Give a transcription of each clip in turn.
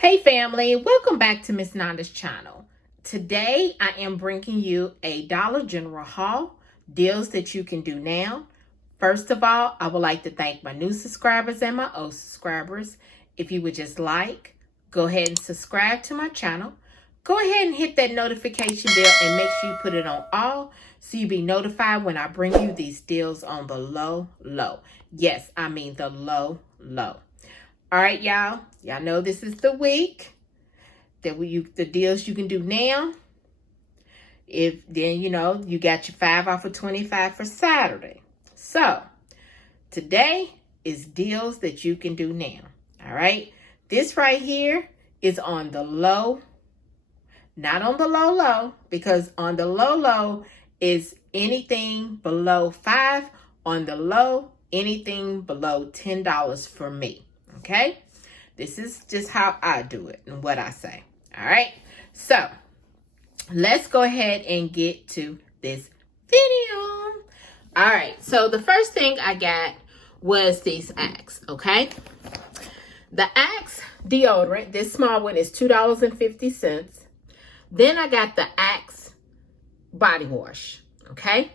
Hey family, welcome back to Miss Nanda's channel. Today I am bringing you a Dollar General haul, deals that you can do now. First of all, I would like to thank my new subscribers and my old subscribers. If you would just go ahead and subscribe to my channel. Go ahead and hit that notification bell and make sure you put it on all so you'll be notified when I bring you these deals on the low. Yes, I mean the low. All right, y'all. Y'all know this is the week that the deals you can do now. If then you got your 5 off of 25 for Saturday. So today is deals that you can do now. All right. This right here is on the low, not on the low, because on the low is anything below 5. On the low, anything below $10 for me. Okay, this is just how I do it and what I say. All right, so let's go ahead and get to this video. All right, so the first thing I got was these Axe. Okay, the Axe deodorant, this small one is $2.50. Then I got the Axe body wash. Okay,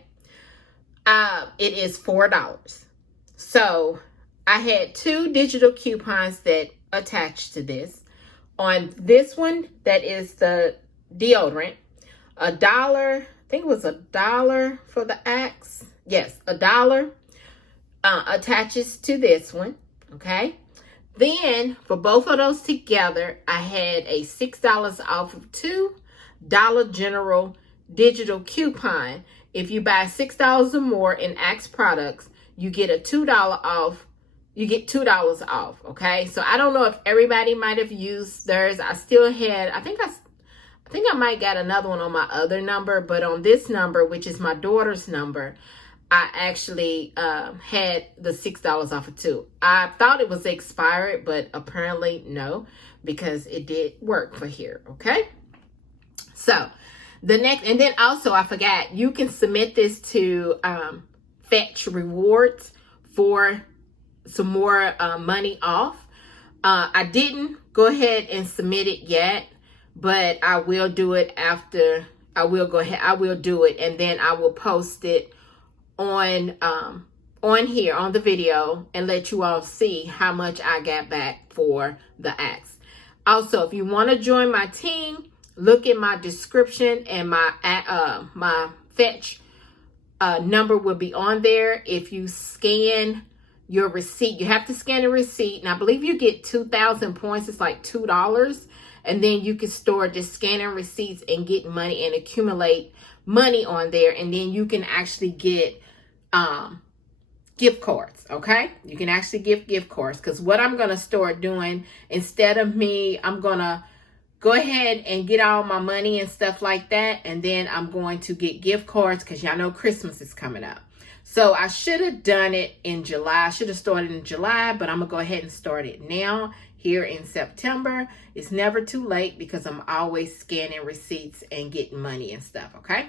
it is $4. So I had 2 digital coupons that attached to this. On this one, that is the deodorant, $1, I think it was $1 for the Axe. Yes, $1 attaches to this one, okay? Then, for both of those together, I had a $6 off of 2 Dollar General digital coupon. If you buy $6 or more in Axe products, you get a $2 off. You get $2 off, okay? So I don't know if everybody might have used theirs. I still had, I think I might got another one on my other number, but on this number, which is my daughter's number, I actually had the $6 off of 2. I thought it was expired, but apparently no, because it did work for here, okay? So the next, and then also I forgot, you can submit this to Fetch Rewards for some more money off. I didn't go ahead and submit it yet, but I will do it after. I will do it, and then I will post it on here on the video and let you all see how much I got back for the Axe. Also, if you want to join my team, look in my description, and my Fetch number will be on there. If you scan your receipt, you have to scan a receipt, and I believe you get 2,000 points. It's like $2, and then you can store just scanning receipts and get money and accumulate money on there, and then you can actually get gift cards. Okay, you can actually give gift cards, because what I'm going to start doing, instead of me, I'm going to go ahead and get all my money and stuff like that, and then I'm going to get gift cards, because y'all know Christmas is coming up. So I should have done it in July. I should have started in July, but I'm going to go ahead and start it now here in September. It's never too late, because I'm always scanning receipts and getting money and stuff, okay?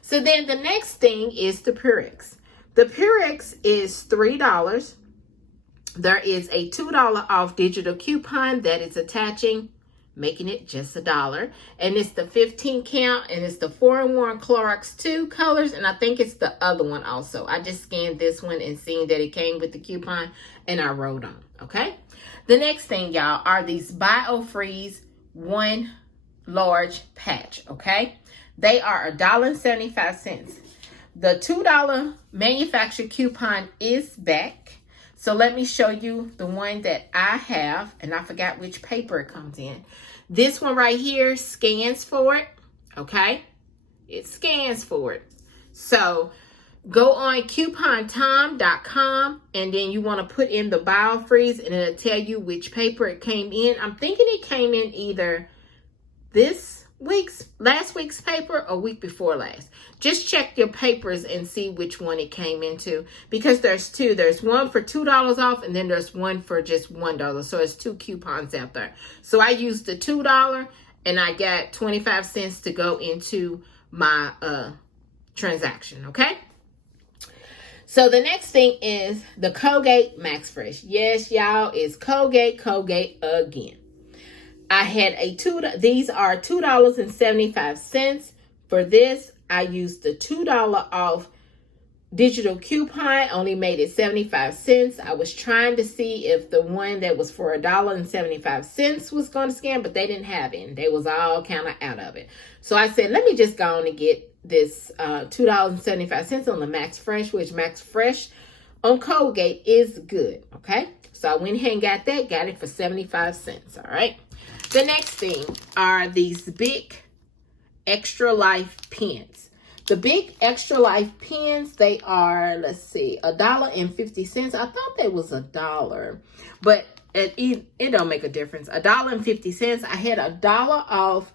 So then the next thing is the Purex. The Purex is $3. There is a $2 off digital coupon that is attaching, making it just $1. And it's the 15 count, and it's the 4-in-1 Clorox 2 colors, and I think it's the other one also. I just scanned this one and seen that it came with the coupon, and I wrote on, okay? The next thing, y'all, are these Biofreeze 1 large patch, okay? They are $1.75. The $2 manufacturer coupon is back. So let me show you the one that I have, and I forgot which paper it comes in. This one right here scans for it, okay? It scans for it. So go on coupontime.com, and then you want to put in the Biofreeze, and it'll tell you which paper it came in. I'm thinking it came in either last week's paper or week before last. Just check your papers and see which one it came into, because there's 2. There's one for $2 off, and then there's one for just $1. So it's 2 coupons out there. So I used the $2, and I got 25 cents to go into my transaction, okay? So the next thing is the Colgate Max Fresh. Yes, y'all, it's Colgate again. I had these are $2.75. For this, I used the $2 off digital coupon, only made it 75 cents. I was trying to see if the one that was for $1.75 was going to scan, but they didn't have it. They was all kind of out of it. So I said, let me just go on and get this $2.75 on the Max Fresh, which Max Fresh on Colgate is good. Okay. So I went ahead and got it for 75 cents. All right. The next thing are these big Extra Life pens. The big Extra Life pens, they are, let's see, $1.50. I thought they was $1, but it don't make a difference. $1.50. I had $1 off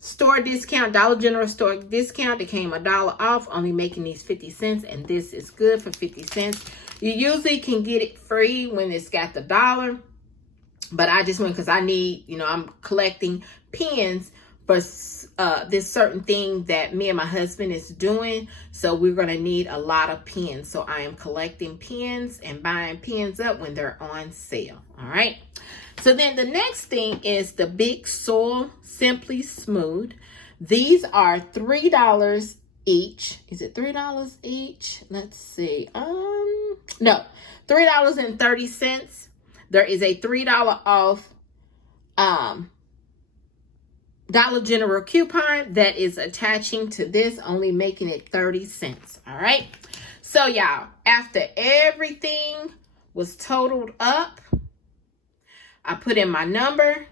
store discount, Dollar General store discount. It came $1 off, only making these 50 cents, and this is good for 50 cents. You usually can get it free when it's got the $1, but I just went because I need, I'm collecting pens for this certain thing that me and my husband is doing. So we're going to need a lot of pens. So I am collecting pens and buying pens up when they're on sale. All right. So then the next thing is the Big Soil Simply Smooth. These are $3 each. Is it $3 each? Let's see. No, $3.30. There is a $3 off Dollar General coupon that is attaching to this, only making it 30 cents. All right. So y'all, after everything was totaled up, I put in my number,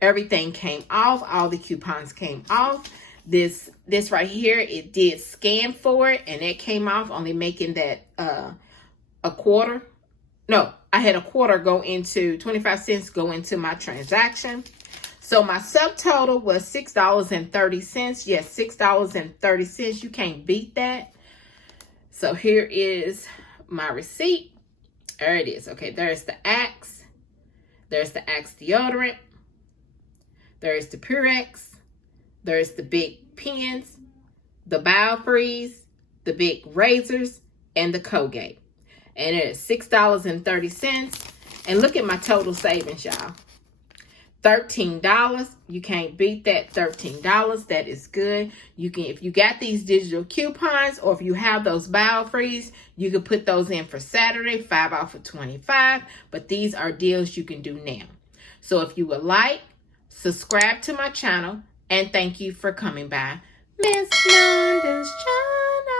everything came off, all the coupons came off. This right here, it did scan for it, and it came off, only making that a quarter. No, I had a quarter go into 25 cents go into my transaction. So my subtotal was $6.30. Yes, $6.30. You can't beat that. So here is my receipt. There it is. Okay, there's the Axe. There's the Axe deodorant. There's the Purex. There's the big pens, the Biofreeze, the big razors, and the Colgate. And it is $6.30. And look at my total savings, y'all. $13. You can't beat that. $13. That is good. You can, if you got these digital coupons, or if you have those Biofreeze, you can put those in for Saturday, 5 off of 25. But these are deals you can do now. So if you would like, subscribe to my channel, and thank you for coming by Miss Nanda's channel.